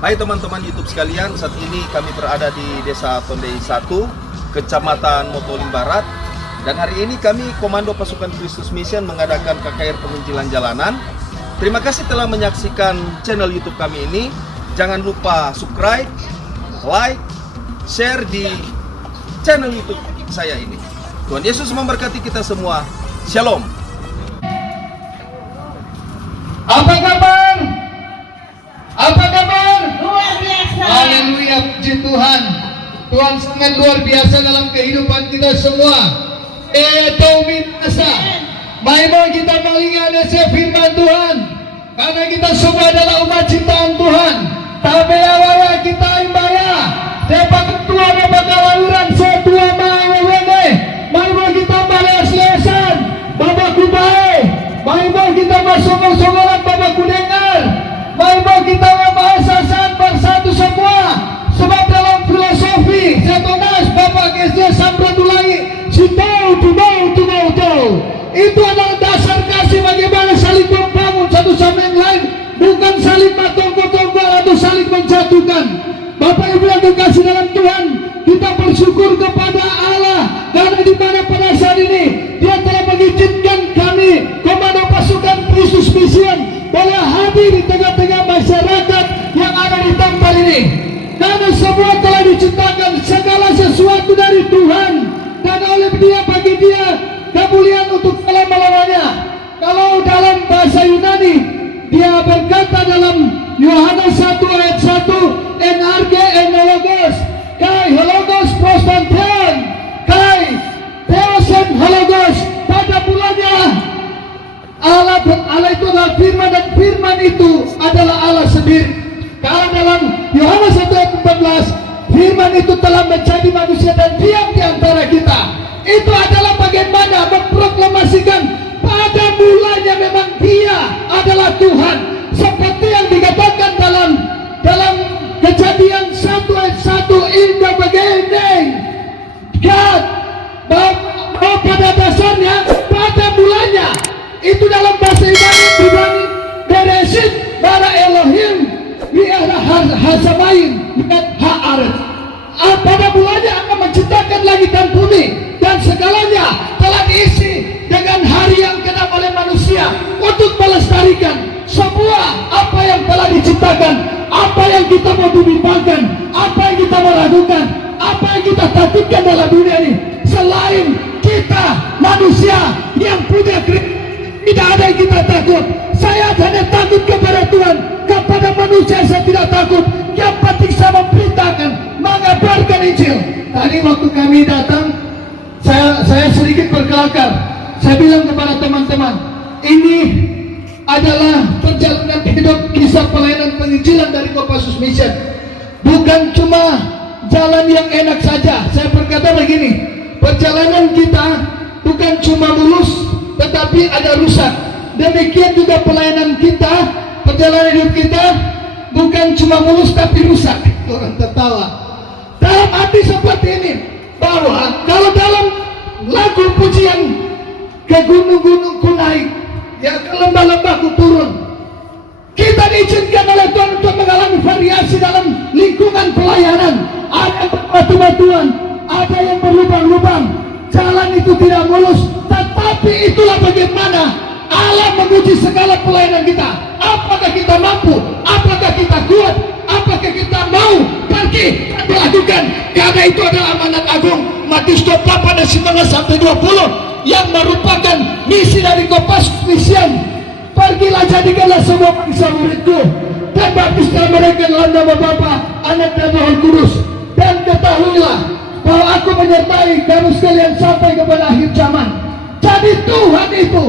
Hai teman-teman YouTube sekalian, saat ini kami berada di Desa Tondei 1, Kecamatan Motoling Barat. Dan hari ini kami Komando Pasukan Kristus Mission mengadakan KKR penginjilan jalanan. Terima kasih telah menyaksikan channel YouTube kami ini. Jangan lupa subscribe, like, share di channel YouTube saya ini. Tuhan Yesus memberkati kita semua. Shalom. Apa kabar? Apa kabar? Luar biasa. Haleluya, puji Tuhan. Tuhan sangat luar biasa dalam kehidupan kita semua. Minasa. Mari kita mengingat firman Tuhan. Karena kita semua adalah umat ciptaan Tuhan. Tabeawawa kita imbaya. Dapat ketua dapat kawawiran setua mawawene. Mari kita balas lesan. Bapak kubae. Mari kita masuk-masuk Bapak kudengar. Mari kita membahasakan bersatu semua. Sebab dalam filosofi Setonas Bapak Kesnya Samradulai Tubau itu adalah dasar kasih bagaimana saling membangun satu sama yang lain, bukan saling matongkol-tongkol atau saling menjatuhkan. Bapak Ibu yang dikasih dalam Tuhan, kita bersyukur kepada Allah karena di mana pada saat ini Dia telah mengizinkan kami Komando Pasukan Kristus Mission boleh hadir di tengah-tengah masyarakat yang ada di tempat ini. Karena semua telah diciptakan segala sesuatu dari Tuhan, dan oleh Dia bagi Dia kemuliaan untuk selama-lamanya. Kalau dalam bahasa Yunani Dia berkata dalam Yohanes 1 ayat 1, NRG enologos kai hologos prostantheon kai theosen hologos. Pada mulanya Allah itu adalah firman, dan firman itu adalah Allah sendiri. Kalau dalam Yohanes 1 ayat 14, firman itu telah menjadi manusia dan diam di antara kita. Itu adalah bagaimana memproklamasikan pada mulanya memang Dia adalah Tuhan, seperti yang dikatakan dalam Kejadian 1 ayat 1, in the beginning God, bahwa pada dasarnya pada mulanya itu dalam bahasa Ibrani Bereshit bara Elohim bi'ara hasamain bukan ha'aret. Pada mulanya akan menciptakan langit dan bumi, dan segalanya telah diisi dengan hari yang genap oleh manusia untuk melestarikan semua apa yang telah diciptakan. Apa yang kita mau bimbangkan, apa yang kita mau ragukan, apa yang kita takutkan dalam dunia ini, selain kita manusia yang punya Kristus, tidak ada yang kita takut. Saya hanya takut kepada Tuhan. Kepada manusia saya tidak takut. Yang penting saya memberitakan, mengabarkan Injil. Tadi waktu kami datang, saya sedikit berkelakar. Saya bilang kepada teman-teman, ini adalah perjalanan hidup kisah pelayanan penginjilan dari Kopassus Mission. Bukan cuma jalan yang enak saja. Saya berkata begini, perjalanan kita bukan cuma mulus, tetapi ada rusak. Demikian juga pelayanan kita, perjalanan hidup kita bukan cuma mulus tapi rusak. Orang tertawa. Dalam arti seperti ini, bahwa kalau dalam lagu pujian ke gunung-gunung ku naik, ya ke lembah-lembah ku turun, kita diizinkan oleh Tuhan untuk mengalami variasi dalam lingkungan pelayanan. Ada yang berbatu-batuan, ada yang berlubang-lubang, jalan itu tidak mulus, tetapi itulah bagaimana Allah menguji segala pelayanan kita. Apakah kita mampu, apakah kita kuat, apakah kita mau pergi dan melakukan. Karena itu adalah amanat agung Matius 28 ayat 19 sampai 20 yang merupakan misi dari Kopassus Mission. Pergilah, jadikanlah semua bangsa muridku, dan baptiskanlah mereka dalam nama Bapa, Anak dan Roh Kudus. Dan ketahuilah bahwa aku menyertai kamu sekalian sampai kepada akhir zaman. Jadi Tuhan itu,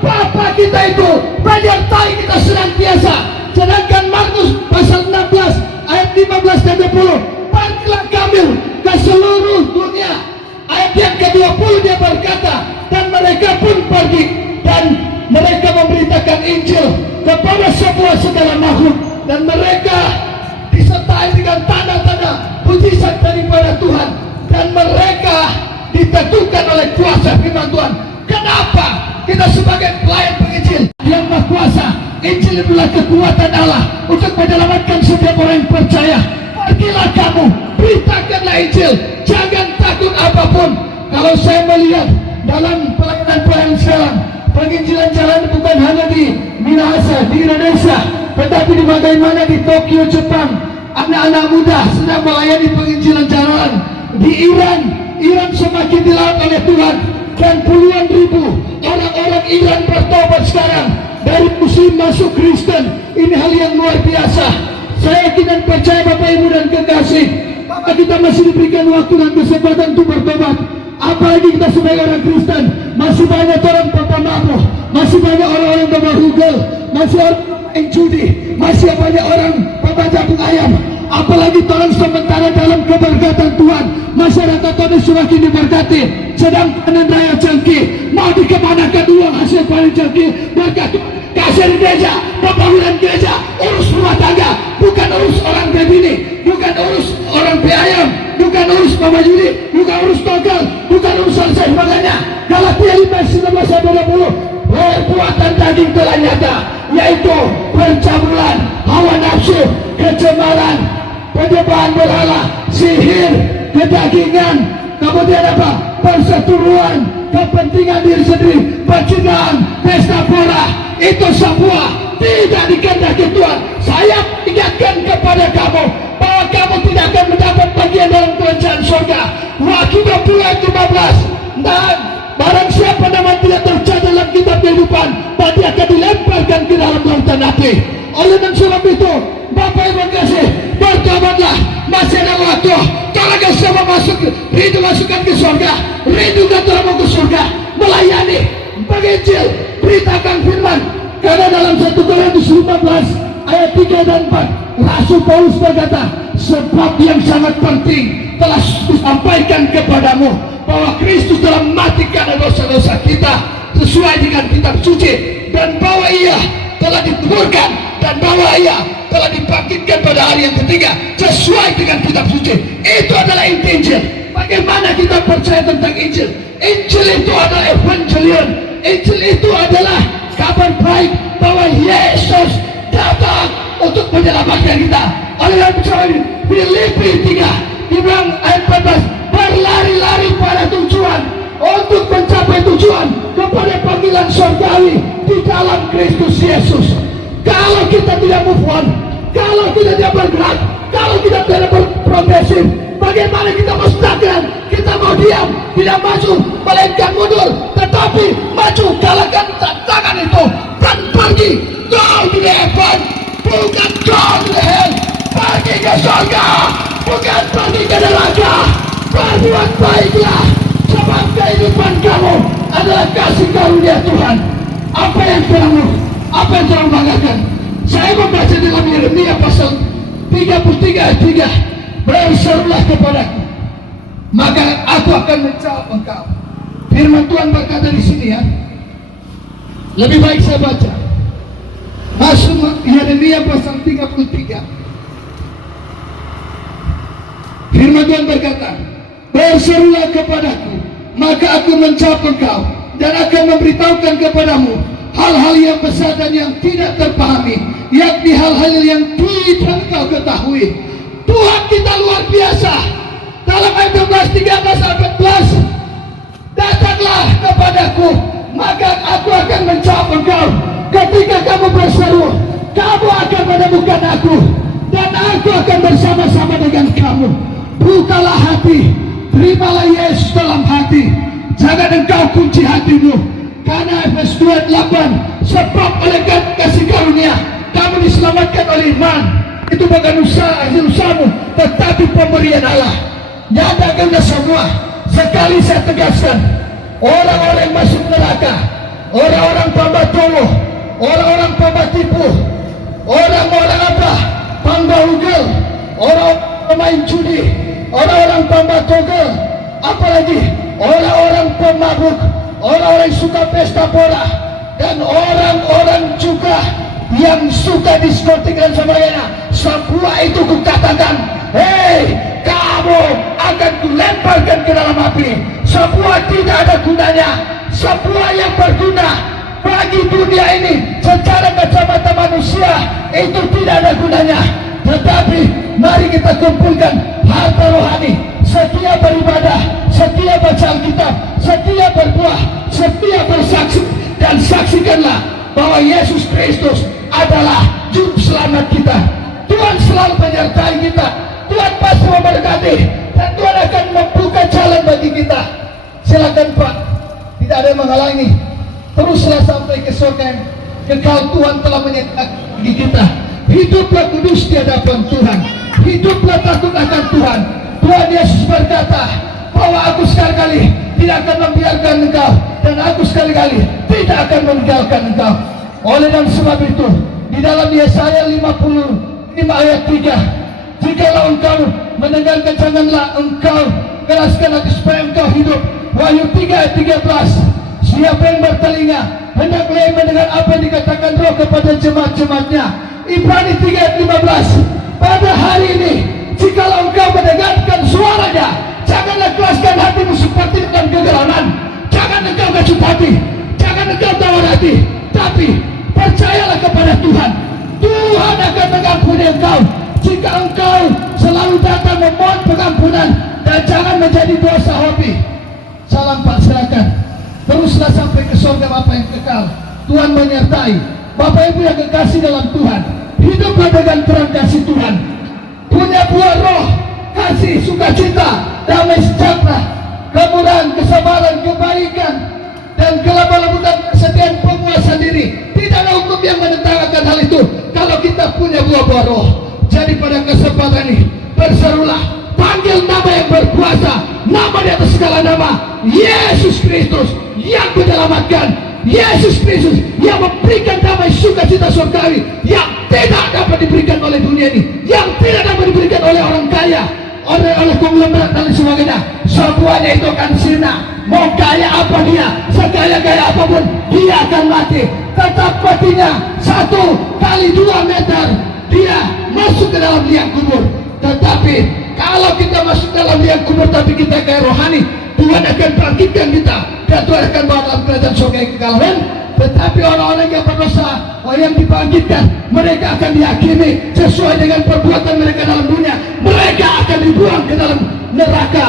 Bapa kita itu menyertai kita senantiasa. Sedangkan Markus pasal 16 ayat 15 dan 20, pergilah kamu ke seluruh dunia. Ayat yang ke-20 dia berkata, dan mereka pun pergi dan mereka memberitakan Injil kepada semua segala makhluk, dan mereka disertai dengan tanda-tanda mujizat daripada Tuhan, dan mereka diteguhkan oleh kuasa firman Tuhan. Kenapa? Kita sebagai pelayan penginjil yang berkuasa, ini Injil adalah kekuatan Allah untuk menyelamatkan setiap orang yang percaya. Pergilah kamu, beritakanlah Injil, jangan takut apapun. Kalau saya melihat dalam pelayanan sekarang, penginjilan jalan bukan hanya di Minahasa, di Indonesia, tetapi di bagaimana di Tokyo, Jepang, anak-anak muda sedang melayani penginjilan jalan. Di Iran semakin dilawan oleh Tuhan, dan puluhan ribu orang-orang Iran bertobat sekarang dari Muslim masuk Kristen. Ini hal yang luar biasa. Saya yakin dan percaya Bapak Ibu dan kekasih, Bapak kita masih diberikan waktu dan kesempatan untuk bertobat. Apalagi kita sebagai orang Kristen, masih banyak orang pemabuk, masih banyak orang-orang berhugel, masih orang main judi, masih banyak orang pembajak ayam. Apalagi tolong sementara dalam keberkatan Tuhan, masyarakat ini semakin diberkati. Sedang panen raya cengkih, mau dikemanakan uang hasil panen cengkih? Berkat kasih gereja, pembangunan gereja, urus rumah tangga, bukan urus orang bebini, bukan urus orang ayam, bukan urus mama judi, bukan urus togel, bukan urusan saya. Makanya Galatia 5:19-20, perbuatan daging telah nyata, yaitu pencabulan, hawa nafsu, kecemaran, penyembahan berhala, sihir, kedagingan, kemudian apa? Perseteruan, kepentingan diri sendiri, perzinahan, pesta pora. Itu semua tidak dikehendaki Tuhan. Saya ingatkan kepada kamu bahwa kamu tidak akan mendapat bagian dalam kerajaan surga. Wahyu 20:15. Dan barang siapa nama tidak tercatat dalam kitab kehidupan, dia akan dilemparkan ke dalam lautan api. Oleh sebab itu, Bapak Ibu kasih, bertobatlah, masih ada waktu. Kalau semua rindu masukkan ke surga, rindu mau ke surga, melayani, menginjil, beritakan firman. Karena dalam 1 Korintus 15 ayat 3 dan 4, Rasul Paulus berkata, sebab yang sangat penting telah disampaikan kepadamu bahwa Kristus telah mati karena dosa-dosa kita sesuai dengan kitab suci, dan bahwa ia telah dikuburkan, dan bahwa ia telah dibangkitkan pada hari yang ketiga sesuai dengan kitab suci. Itu adalah inti Injil. Bagaimana kita percaya tentang Injil? Injil itu adalah Evangelion. Injil itu adalah kabar baik bahwa Yesus datang untuk menyelamatkan kita. Oleh sebab itu, Filipi 3 dibilang ayat 14, berlari-lari pada tujuan, untuk mencapai tujuan kepada panggilan surgawi di dalam Kristus Yesus. Kalau kita tidak move on, kalau kita tidak bergerak, kalau kita tidak berprogresif, bagaimana kita mau stagnan? Kita mau diam, tidak maju, melainkan mundur. Tetapi maju, galakkan tangan itu dan pergi. Go to the heaven, bukan go to the hell. Pergi ke surga, bukan pergi ke neraka. Berbuat baiklah, sebab kehidupan kamu adalah kasih karunia Tuhan. Apa yang kamu banggakan? Saya membaca dalam Yeremia pasal 33 ayat 3, berserulah kepadaku, maka aku akan menjawab engkau. Firman Tuhan berkata di sini ya. Lebih baik saya baca. Masuk Yeremia pasal 33. Firman Tuhan berkata, berserulah kepadaku, maka aku menjawab engkau dan akan memberitahukan kepadamu hal-hal yang besar dan yang tidak terpahami, yakni hal-hal yang tidak kau ketahui. Tuhan kita luar biasa. Dalam ayat 13, 14, datanglah kepadaku, maka aku akan menjawab engkau. Ketika kamu berseru, kamu akan menemukan aku, dan aku akan bersama-sama dengan kamu. Bukalah hati, terimalah Yesus dalam hati, jangan engkau kunci hatimu. Karena Efesus 2:8, sebab oleh kasih karunia kamu diselamatkan oleh iman. Itu bukan usaha hasil usahamu, tetapi pemberian Allah. Nyatakan semua. Sekali saya tegaskan, orang-orang yang masuk neraka, orang-orang pembatolo, orang-orang pembatipu, orang-orang apa? Pembahugel, orang pemain judi, orang-orang pembatogel, apalagi orang-orang pemabuk, orang-orang yang suka pesta pora, dan orang-orang juga yang suka diskotik dan sebagainya. Semua itu kukatakan, hei, kamu akan kulemparkan ke dalam api. Semua tidak ada gunanya. Semua yang berguna bagi dunia ini secara kacamata manusia itu tidak ada gunanya. Tetapi mari kita kumpulkan harta rohani, setia beribadah, setia baca Alkitab, setia berbuah, setia bersaksi, dan saksikanlah bahwa Yesus Kristus adalah juru selamat kita. Tuhan selalu menyertai kita, Tuhan pasti memberkati, dan Tuhan akan membuka jalan bagi kita. Silakan Pak, tidak ada yang menghalangi. Teruslah sampai ke surga yang kekal. Tuhan telah menyertai bagi kita. Hiduplah kudus di hadapan Tuhan, hiduplah takut akan Tuhan. Tuhan Yesus berkata bahwa aku sekali-kali tidak akan membiarkan engkau, dan aku sekali-kali tidak akan meninggalkan engkau. Oleh dan sebab itu, di dalam Yesaya 55 ayat 3, jikalau engkau mendengarkan, janganlah engkau keraskan hati supaya engkau hidup. Wahyu 3 ayat 13, siapa yang bertelinga hendaklah ia mendengar apa yang dikatakan Roh kepada jemaat-jemaatnya. Ibrani 3 ayat 15, pada hari ini jikalau engkau mendengarkan suaranya, janganlah keraskan hatimu seperti dalam kegelapan. Jangan engkau kecut hati, jangan engkau tawar hati, tapi percayalah kepada Tuhan. Tuhan akan mengampuni engkau jika engkau selalu datang memohon pengampunan, dan jangan menjadi dosa hobi. Salam Pak, silakan. Teruslah sampai ke surga Bapa yang kekal. Tuhan menyertai. Bapak Ibu yang kekasih dalam Tuhan, hiduplah dengan terang kasih Tuhan. Punya buah roh, kasih, sukacita, damai sejahtera, kemurahan, kesabaran, kebaikan, dan kelemah lembutan, kesetiaan, penguasaan diri. Tidak ada hukum yang menentangkan hal itu kalau kita punya buah-buah roh. Jadi pada kesempatan ini, berserulah, panggil nama yang berkuasa, nama di atas segala nama, Yesus Kristus yang menyelamatkan, Yesus Kristus yang memberikan damai sukacita surgawi yang tidak dapat diberikan oleh dunia ini, yang tidak dapat diberikan oleh orang kaya, oleh konglomerat dan sebagainya. Semuanya itu akan sirna. Mau kaya apa dia, sekaya-kaya apapun, dia akan mati. Tetap matinya 1 kali 2 meter, dia masuk ke dalam liang kubur. Tetapi kalau kita masuk dalam liang kubur tapi kita kaya rohani, Tuhan akan bangkitkan kita, dan Tuhan akan bawa dalam kerajaan surga yang kekal. Tetapi orang-orang yang berdosa, orang yang dibangkitkan, mereka akan dihakimi sesuai dengan perbuatan mereka dalam dunia. Mereka akan dibuang ke dalam neraka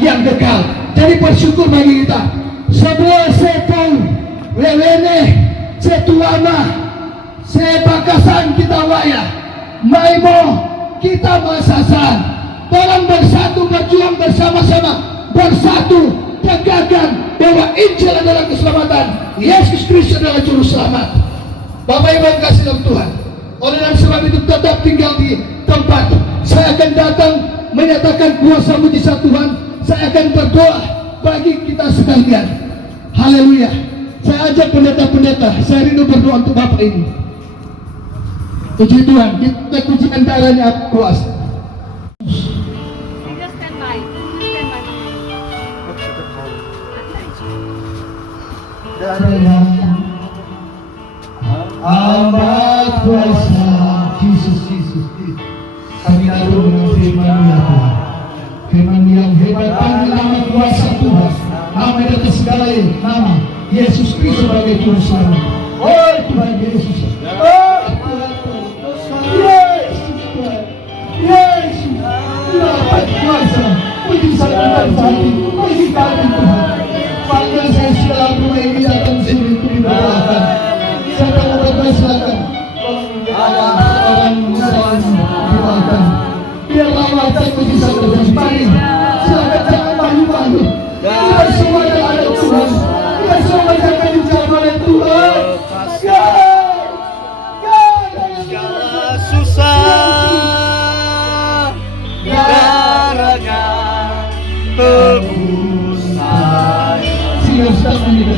yang kekal. Jadi bersyukur bagi kita. Sebuah setong lewene setuama sebakasan kita waya maimo kita masasan. Tolong bersatu, berjuang bersama-sama, bersatu, tegakkan bahwa Injil adalah keselamatan, Yesus Kristus adalah juru selamat. Bapak Ibu yang kasih dalam Tuhan, oleh dan sebab itu tetap tinggal di tempat. Saya akan datang menyatakan kuasa mujizat Tuhan. Saya akan berdoa bagi kita sekalian. Haleluya. Saya ajak pendeta-pendeta, saya rindu berdoa untuk Bapak ini. Puji Tuhan, kita pujikan darahnya kuasa. Darahnya amat kuasa, Yesus. Kami lalu dengan firman ya Tuhan, firman yang hebat, panggil nama kuasa Tuhan, nama di atas segala nama, Yesus Kristus sebagai juru selamat. Oh Tuhan Yesus, oh Tuhan, Yesus Tuhan, Yesus, dapat kuasa, puji salam hati, puji kami Tuhan. Panggil saya dalam rumah ini datang sini untuk diberdoakan. Saya mau berdoa, silakan. Orang Muslim didoakan. Biarlah wajah mujizat terjadi. Mari, silakan jangan malu-malu. Kita semua yang ada Tuhan. Kita semua yang akan dijaga oleh Tuhan. Segala susah ibaratnya tebus saya. Siapa yang